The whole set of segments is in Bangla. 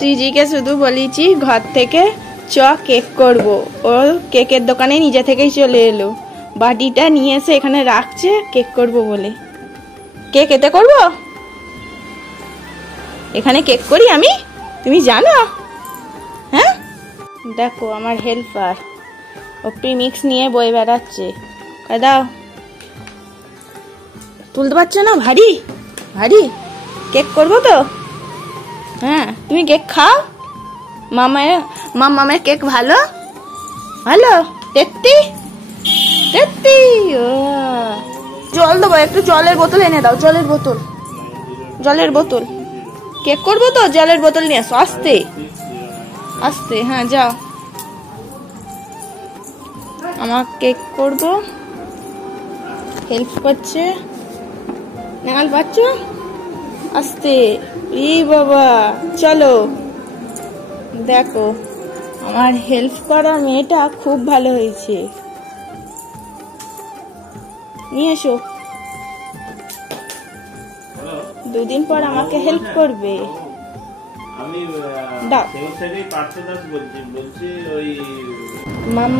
শ্রীজিকে শুধু বলেছি ঘর থেকে চ কেক করব, ও কেকের দোকানে নিজে থেকেই চলে এলো, বাটিটা নিয়ে এসে এখানে রাখছে কেক করব বলে। কেক এতে করব, এখানে কেক করি আমি, তুমি জানো? হ্যাঁ দেখো আমার হেল্পার, ও প্রিমিক্স নিয়ে বয়ে বেড়াচ্ছে। দাও, তুলতে পারছো না, ভারী ভারী। কেক করবো তো? হ্যাঁ তুমি কেক খাও। মামের কেক ভালো ভালো। তেত্তি তেত্তি। জল দেবো, একটু জলের বোতল এনে দাও, জলের বোতল, জলের বোতল। কেক করবো তো, জলের বোতল নিয়ে আসো, আস্তে আস্তে। হ্যাঁ যাও, আমার কেক করব, হেল্প করছে। নেহাল পাচ্ছ, আস্তে। ই বাবা, চলো। দেখো আমার হেল্প করা মেয়েটা খুব ভালো হয়েছে। নিয়ে এসো, দুদিন পর আমাকে হেল্প করবে।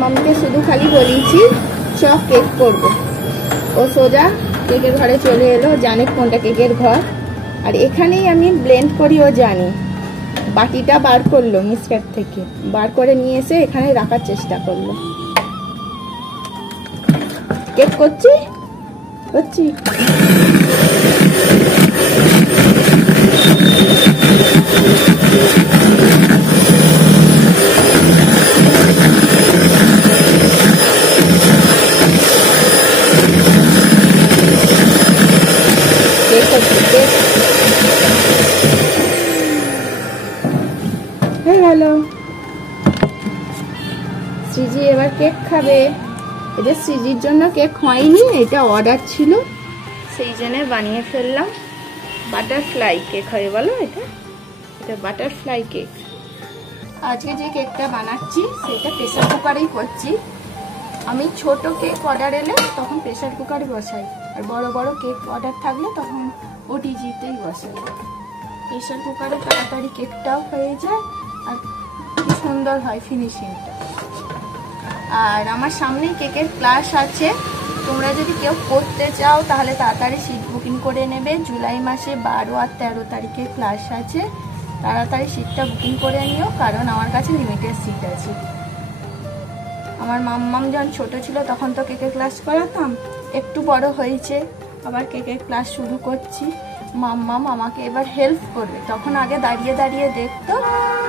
মামকে শুধু খালি বলেছি চ কেক করবো, ও সোজা কেকের ঘরে চলে এলো, জানে কোনটা কেকের ঘর। আর এখানেই আমি ব্লেন্ড করি, ও জানি। বাটিটা বার করলো মিক্সার থেকে, বার করে নিয়ে এসে এখানে রাখার চেষ্টা করলো। কেক করছি করছি। হ্যালো, শ্রীজি এবার কেক খাবে। এটা শ্রীজির জন্য কেক হয়নি, এটা অর্ডার ছিল, সেই জন্য বানিয়ে ফেললাম। বাটারফ্লাই কেক হয় বলো, এটা এটা বাটারফ্লাই কেক। আজকে যে কেকটা বানাচ্ছি সেটা প্রেসার কুকারেই করছি। আমি ছোট কেক অর্ডার এলে তখন প্রেসার কুকারে বসাই, আর বড় বড় কেক অর্ডার থাকলে তখন ওটিজিতেই বসাই। প্রেসার কুকারে তাড়াতাড়ি কেকটাও হয়ে যায় আর কি সুন্দর হয় ফিনিশিংটা। আর আমার সামনেই কেকের ক্লাস আছে, তোমরা যদি কেউ করতে চাও তাহলে তাড়াতাড়ি সিট বুকিং করে নেবে। জুলাই মাসে 12 আর 13 তারিখে ক্লাস আছে, তাড়াতাড়ি সিটটা বুকিং করে নিও, কারণ আমার কাছে লিমিটেড সিট আছে। আমার মাম্মাম যখন ছোট ছিল তখন তো কেকের ক্লাস করাতাম, একটু বড় হয়েছে আবার কেকের ক্লাস শুরু করছি। মাম্মাম আমাকে এবার হেল্প করবে, তখন আগে দাঁড়িয়ে দাঁড়িয়ে দেখতো,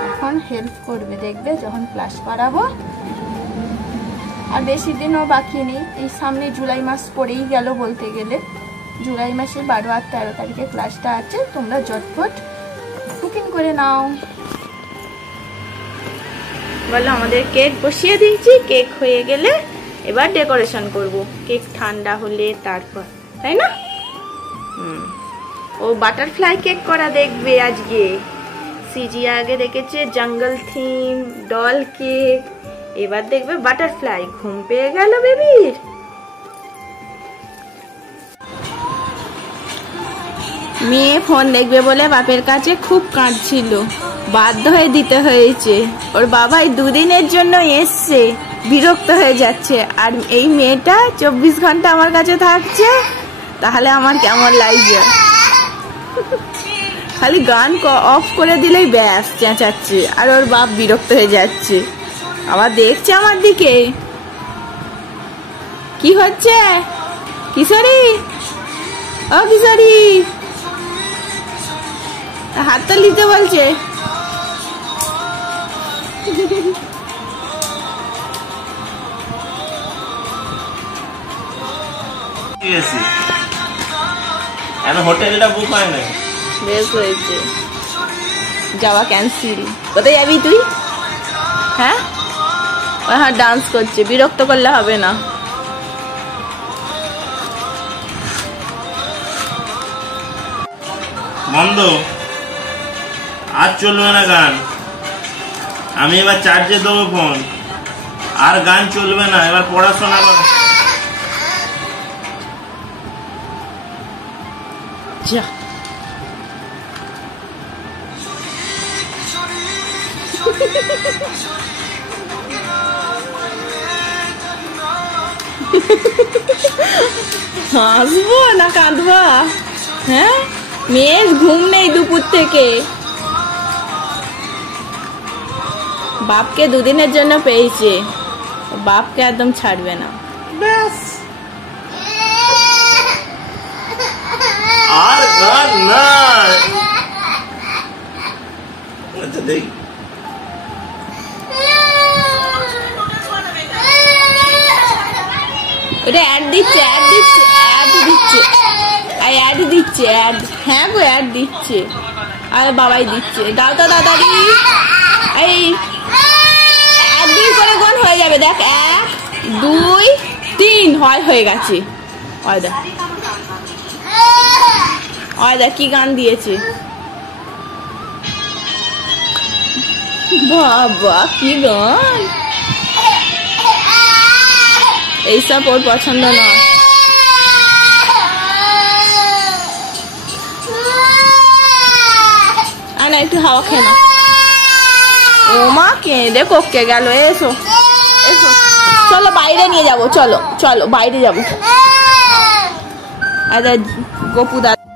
এখন হেল্প করবে, দেখবে যখন ক্লাস করাবো। আর বেশি দিনও বাকি নেই, এই সামনে জুলাই মাস পড়েই গেল বলতে গেলে। জুলাই মাসের 12 আর 13 তারিখে ক্লাসটা আছে, তোমরা ঝটফট বুকিং করে নাও। বলো, আমাদের কেক বসিয়ে দিয়েছি, কেক হয়ে গেলে এবার ডেকোরেশন করব, কেক ঠান্ডা হলে তারপর, তাই না? ও বাটারফ্লাই কেক করা দেখবে আজকে। সিজি আগে দেখেছে জঙ্গল থিম, ডল কেক, এবার দেখবে বাটারফ্লাই। ঘুম পেয়ে গেল বেবির। মেয়ে ফোন দেখবে বলে বাপের কাছে খুব কাঁদছিল, বাধ্য হয়ে দিতে হয়েছে। ওর বাবাই দুদিনের জন্য এসছে, বিরক্ত হয়ে যাচ্ছে। আর এই মেয়েটা 24 ঘন্টা আমার কাছে থাকছে, তাহলে আমার কেমন লাগছে। খালি গান অফ করে দিলেই ব্যাস চেঁচাচ্ছে, আর ওর বাপ বিরক্ত হয়ে যাচ্ছে, আবার দেখছে আমার দিকে। কি হচ্ছে কিশোরী? ও কিশোরী, হাতটা নিতে বলছে। হোটেলটা বুক হয় না, বেশ হয়েছে, যাওয়া ক্যান্সেল। কোথায় যাবি তুই? হ্যাঁ হ্যাঁ, ডান্স করছে, বিরক্ত করলে হবে না। বন্ধ, আর চলবে না গান। আমি এবার চার্জে দেবো ফোন, আর গান চলবে না, এবার পড়াশোনা কর। যা হাসবো না কাঁদবা? হ্যাঁ, মেয়ের ঘুম নেই দুপুর থেকে। বাপকে দুদিনের জন্য পেয়েছে, বাপকে একদম ছাড়বে না। ব্যাস, আর গান নাই। আচ্ছা দেখি, ওটা অ্যাড দিচ্ছে, অ্যাড দিচ্ছে, অ্যাড দিচ্ছে, অ্যাড দিচ্ছে, অ্যাড। হ্যাঁ গো, অ্যাড দিচ্ছে। আর বাবাই দিচ্ছে, দাও তো দাদারি। এই 1 2 করে কোন হয়ে যাবে, দেখ 1 2 3 হয়ে গেছে। দেখ কি গান দিয়েছে, বাবা কি গান। এইসব ওর পছন্দ না। না একটু হাওয়া খেয়ে না। ও মা কেঁদে কোকে গেল। এসো এসো, চলো বাইরে নিয়ে যাবো, চলো চলো বাইরে যাবো। আরে গোপু দাদা